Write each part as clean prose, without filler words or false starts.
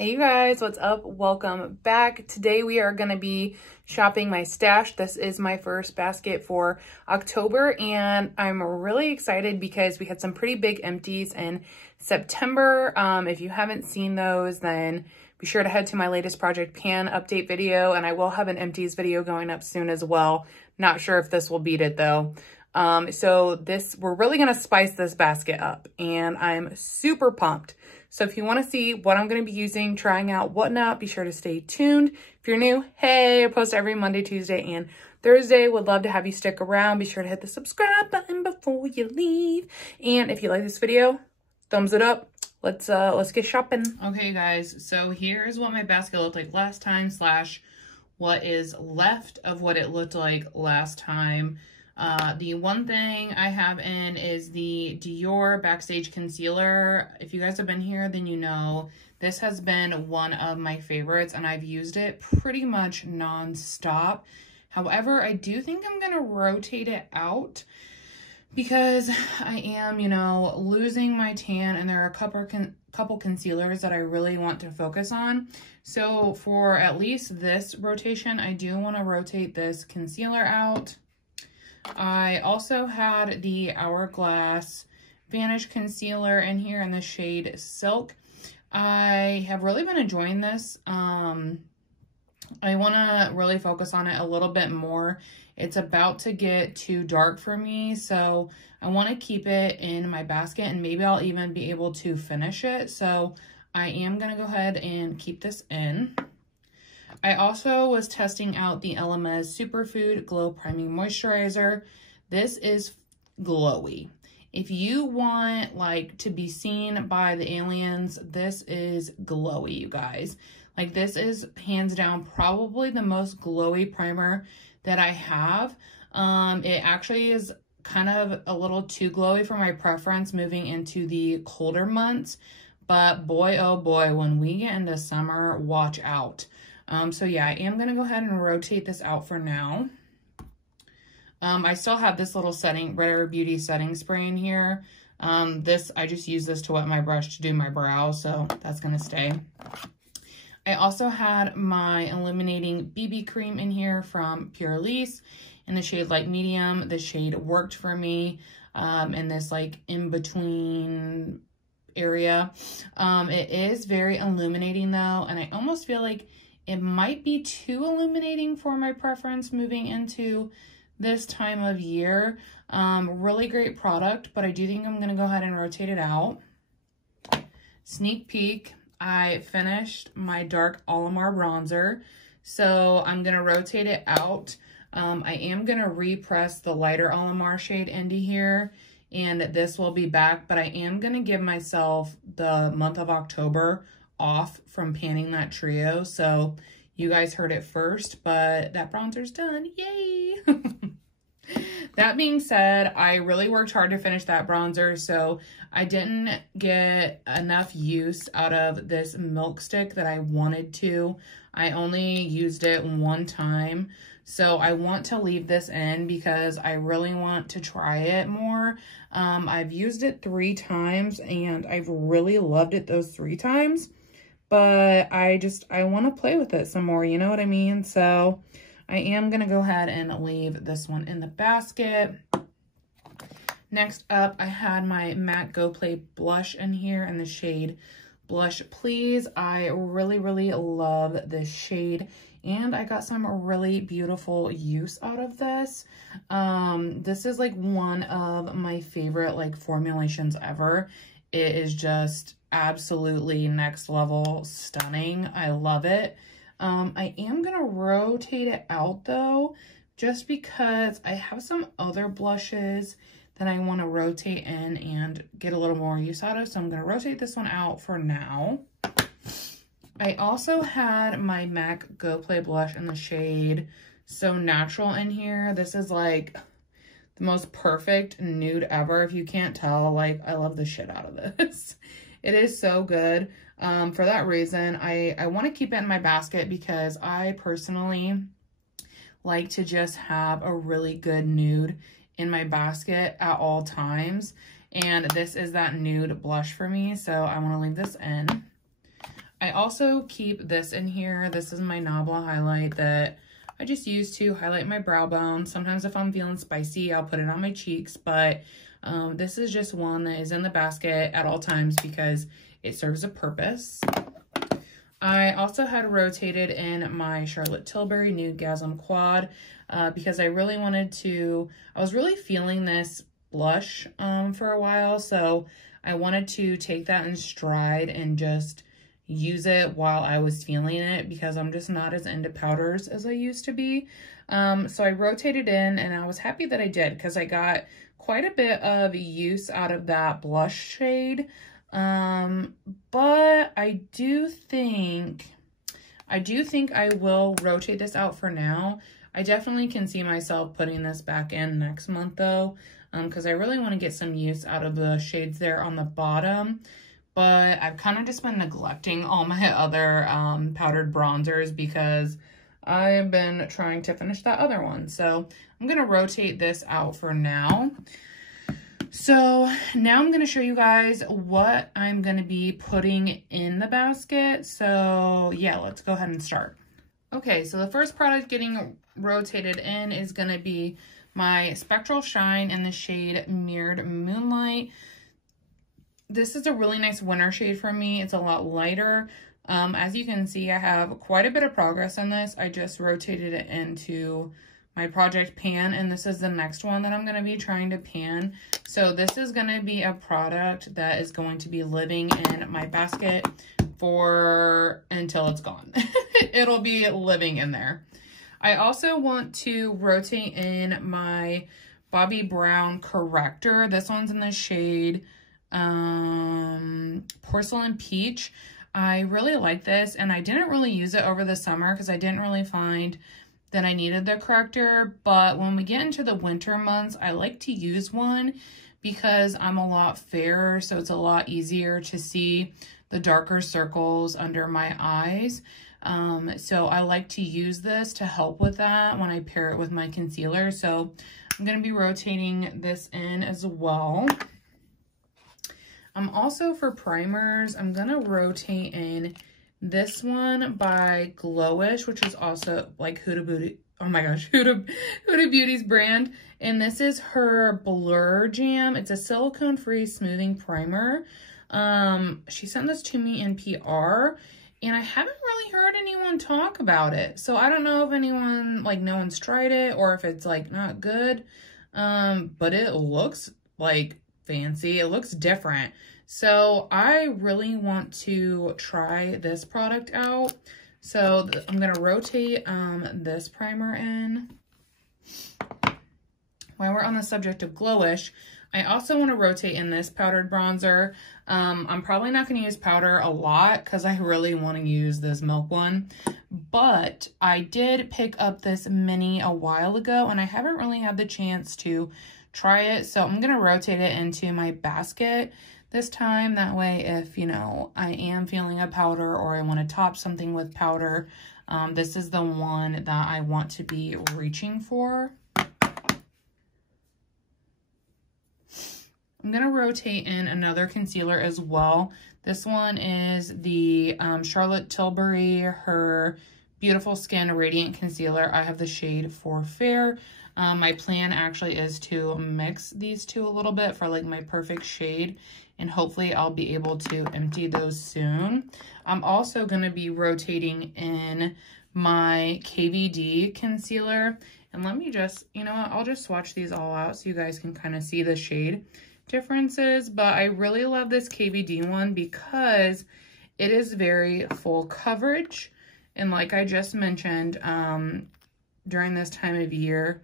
Hey you guys, what's up? Welcome back. Today we are going to be shopping my stash. This is my first basket for October and I'm really excited because we had some pretty big empties in September. If you haven't seen those, then be sure to head to my latest Project Pan update video, and I will have an empties video going up soon as well. Not sure if this will beat it though. We're really going to spice this basket up and I'm super pumped. So if you want to see what I'm going to be using, trying out, whatnot, be sure to stay tuned. If you're new, hey, I post every Monday, Tuesday, and Thursday. Would love to have you stick around. Be sure to hit the subscribe button before you leave. And if you like this video, thumbs it up. Let's get shopping. Okay, guys. So here's what my basket looked like last time / what is left of what it looked like last time. The one thing I have in is the Dior Backstage Concealer. If you guys have been here, then you know this has been one of my favorites and I've used it pretty much non-stop. However, I do think I'm going to rotate it out because I am, losing my tan and there are a couple concealers that I really want to focus on. So for at least this rotation, I do want to rotate this concealer out. I also had the Hourglass Vanish concealer in here in the shade Silk. I have really been enjoying this. I want to really focus on it a little bit more. It's about to get too dark for me, so I want to keep it in my basket and maybe I'll even be able to finish it. So I am going to go ahead and keep this in. I also was testing out the LMS Superfood Glow Priming Moisturizer. This is glowy. If you want to be seen by the aliens, this is glowy, you guys. This is hands down probably the most glowy primer that I have. It actually is kind of a little too glowy for my preference moving into the colder months. But boy, oh boy, when we get into summer, watch out. So yeah, I am going to go ahead and rotate this out for now. I still have this little Rare Beauty setting spray in here. I just use this to wet my brush to do my brows, so that's going to stay. I also had my illuminating BB cream in here from Pure Elise in the shade Light Medium. The shade worked for me in this in-between area. It is very illuminating though, and I almost feel like it might be too illuminating for my preference moving into this time of year. Really great product, but I do think I'm going to go ahead and rotate it out. Sneak peek, I finished my dark Alamar bronzer, so I'm going to rotate it out. I am going to repress the lighter Alamar shade into here, and this will be back, but I am going to give myself the month of October off from panning that trio. So you guys heard it first, but that bronzer's done. Yay! That being said, I really worked hard to finish that bronzer, so I didn't get enough use out of this milk stick that I wanted to. I only used it one time, so I want to leave this in because I really want to try it more. I've used it 3 times and I've really loved it those 3 times. But I want to play with it some more, you know what I mean? So I am going to go ahead and leave this one in the basket. Next up, I had my MAC Go Play blush in here in the shade Blush Please. I really, really love this shade, and I got some really beautiful use out of this. This is one of my favorite formulations ever. It is just absolutely next level stunning. I love it. I am gonna rotate it out though, just because I have some other blushes that I want to rotate in and get a little more use out of, so I'm gonna rotate this one out for now. I also had my MAC Go Play blush in the shade So Natural in here. This is the most perfect nude ever. If you can't tell, I love the shit out of this. It is so good. For that reason, I want to keep it in my basket because I personally like to just have a really good nude in my basket at all times. And this is that nude blush for me, so I want to leave this in. I also keep this in here. This is my Nabla highlight that I just use to highlight my brow bone. Sometimes if I'm feeling spicy, I'll put it on my cheeks, but this is just one that is in the basket at all times because it serves a purpose. I also had rotated in my Charlotte Tilbury New Gasm Quad because I really wanted to, I was really feeling this blush for a while, so I wanted to take that in stride and just use it while I was feeling it because I'm just not as into powders as I used to be. So I rotated in and I was happy that I did because I got quite a bit of use out of that blush shade. But I do think I will rotate this out for now. I definitely can see myself putting this back in next month though, because I really want to get some use out of the shades there on the bottom. But I've kind of just been neglecting all my other powdered bronzers because I've been trying to finish that other one. So I'm going to rotate this out for now. So now I'm going to show you guys what I'm going to be putting in the basket. So yeah, let's go ahead and start. Okay, so the first product getting rotated in is going to be my Spectral Shine in the shade Mirrored Moonlight. This is a really nice winter shade for me. It's a lot lighter. As you can see, I have quite a bit of progress on this. I just rotated it into my project pan, and this is the next one that I'm going to be trying to pan. So this is going to be a product that is going to be living in my basket for until it's gone. It'll be living in there. I also want to rotate in my Bobbi Brown Corrector. This one's in the shade Porcelain Peach. I really like this, and I didn't really use it over the summer because I didn't really find that I needed the corrector, but when we get into the winter months, I like to use one because I'm a lot fairer, so it's a lot easier to see the darker circles under my eyes. So I like to use this to help with that when I pair it with my concealer. So I'm going to be rotating this in as well. Also for primers, I'm going to rotate in this one by Glowish, which is also like Huda Beauty. Oh my gosh, Huda Beauty's brand. And this is her Blur Jam. It's a silicone-free smoothing primer. She sent this to me in PR, and I haven't really heard anyone talk about it. So I don't know if anyone, like, no one's tried it or if it's like not good. But it looks like fancy. It looks different. So I really want to try this product out. So I'm going to rotate this primer in. While we're on the subject of Glowish, I also want to rotate in this powdered bronzer. I'm probably not going to use powder a lot because I really want to use this milk one. But I did pick up this mini a while ago, and I haven't really had the chance to try it. So I'm going to rotate it into my basket this time. That way, if, you know, I am feeling a powder or I want to top something with powder, this is the one that I want to be reaching for. I'm going to rotate in another concealer as well. This one is the Charlotte Tilbury, her Beautiful Skin Radiant Concealer. I have the shade For Fair. My plan actually is to mix these two a little bit for like my perfect shade, and hopefully I'll be able to empty those soon. I'm also going to be rotating in my KVD Concealer. And let me just, you know what, I'll just swatch these all out so you guys can kind of see the shade differences. But I really love this KVD one because it is very full coverage. And like I just mentioned, during this time of year,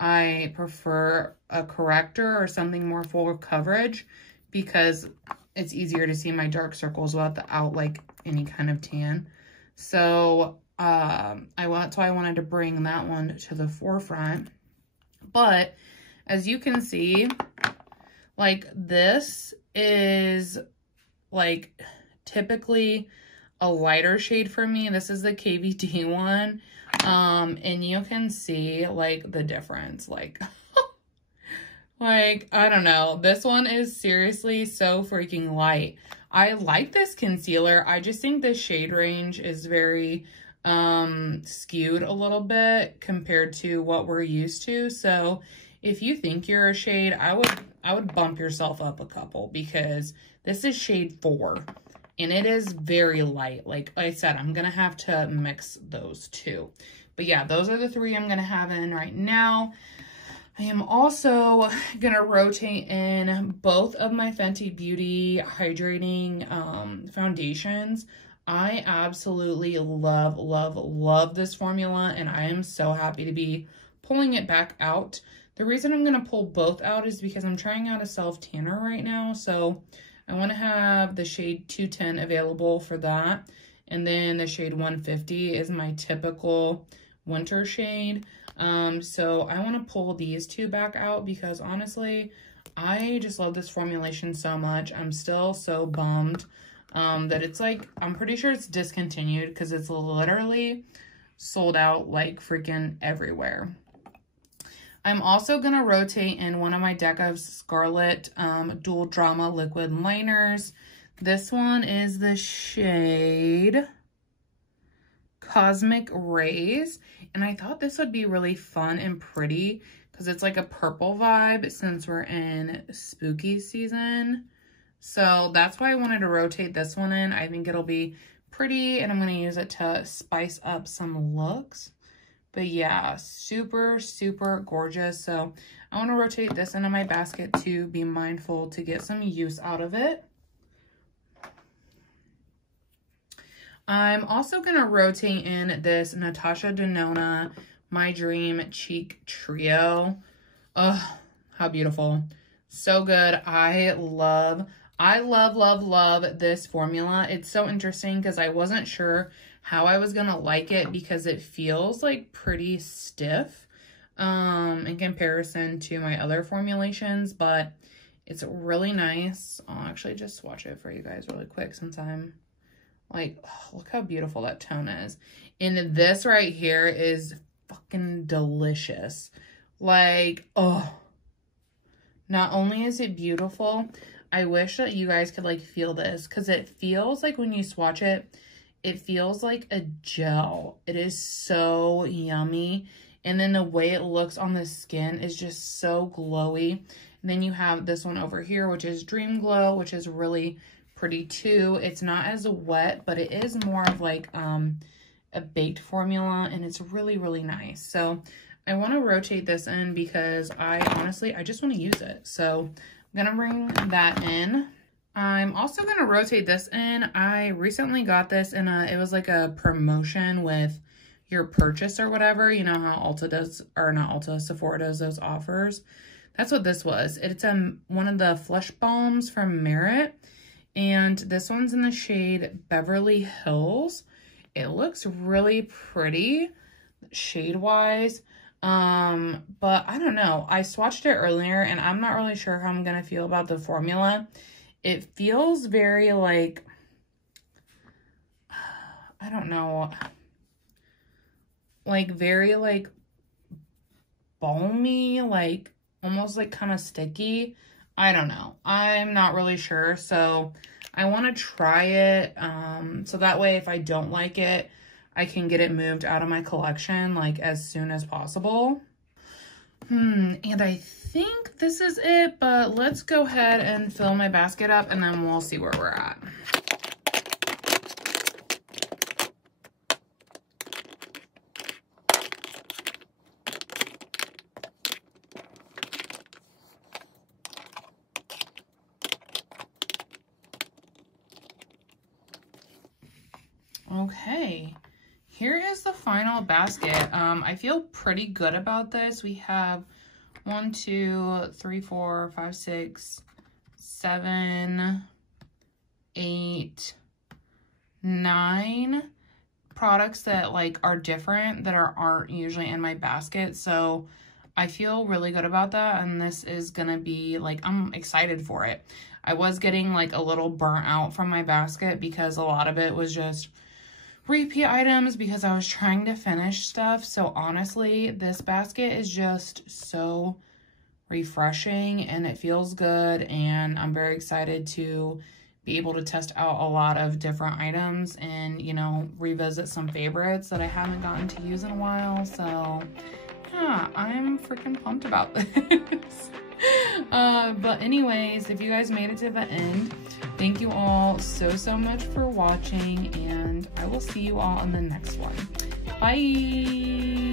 I prefer a corrector or something more full coverage because it's easier to see my dark circles without like any kind of tan. So I wanted to bring that one to the forefront. But as you can see, like this is like typically a lighter shade for me. This is the KVD one. And you can see like the difference, like, like, I don't know. This one is seriously so freaking light. I like this concealer. I just think the shade range is very skewed a little bit compared to what we're used to. So if you think you're a shade, I would bump yourself up a couple, because this is shade 4 and it is very light. Like I said, I'm gonna have to mix those two. But yeah, those are the 3 I'm gonna have in right now. I am also gonna rotate in both of my Fenty Beauty Hydrating foundations. I absolutely love this formula, and I am so happy to be pulling it back out. The reason I'm gonna pull both out is because I'm trying out a self-tanner right now, so I wanna have the shade 210 available for that, and then the shade 150 is my typical winter shade. So I want to pull these 2 back out, because honestly, I just love this formulation so much. I'm still so bummed that it's like, I'm pretty sure it's discontinued, because it's literally sold out like freaking everywhere. I'm also going to rotate in one of my deck of Scarlet Dual Drama liquid liners. This one is the shade Cosmic Rays, and I thought this would be really fun and pretty because it's like a purple vibe since we're in spooky season. So that's why I wanted to rotate this one in. I think it'll be pretty, and I'm going to use it to spice up some looks. But yeah, super gorgeous. So I want to rotate this into my basket to be mindful to get some use out of it. I'm also going to rotate in this Natasha Denona My Dream Cheek Trio. Oh, how beautiful. So good. I love this formula. It's so interesting because I wasn't sure how I was going to like it, because it feels like pretty stiff in comparison to my other formulations, but it's really nice. I'll actually just swatch it for you guys really quick, since I'm like, oh, look how beautiful that tone is. And this right here is fucking delicious. Like, oh, not only is it beautiful, I wish that you guys could like feel this, because it feels like when you swatch it, it feels like a gel. It is so yummy. And then the way it looks on the skin is just so glowy. And then you have this one over here, which is Dream Glow, which is really pretty too. It's not as wet, but it is more of like a baked formula, and it's really nice. So I want to rotate this in because I just want to use it. So I'm gonna bring that in. I'm also gonna rotate this in. I recently got this in it was like a promotion with your purchase or whatever. You know how Ulta does, or not Ulta, Sephora does those offers. That's what this was. It's one of the Flush Balms from Merit. And this one's in the shade Beverly Hills. It looks really pretty shade-wise. But I don't know. I swatched it earlier, and I'm not really sure how I'm going to feel about the formula. It feels very, like, I don't know, like, very, like, balmy, like, almost, like, kind of sticky. I don't know. I'm not really sure, so I want to try it, so that way if I don't like it, I can get it moved out of my collection, like, as soon as possible. And I think this is it, but let's go ahead and fill my basket up, and then we'll see where we're at. Okay, here is the final basket. I feel pretty good about this. We have 1, 2, 3, 4, 5, 6, 7, 8, 9 products that like are different that aren't usually in my basket. So I feel really good about that, and this is gonna be like, I'm excited for it. I was getting like a little burnt out from my basket because a lot of it was just repeat items because I was trying to finish stuff. So honestly, this basket is just so refreshing and it feels good, and I'm very excited to be able to test out a lot of different items and, you know, revisit some favorites that I haven't gotten to use in a while. So yeah, I'm freaking pumped about this. But anyways, if you guys made it to the end, thank you all so much for watching, and I will see you all in the next one. Bye!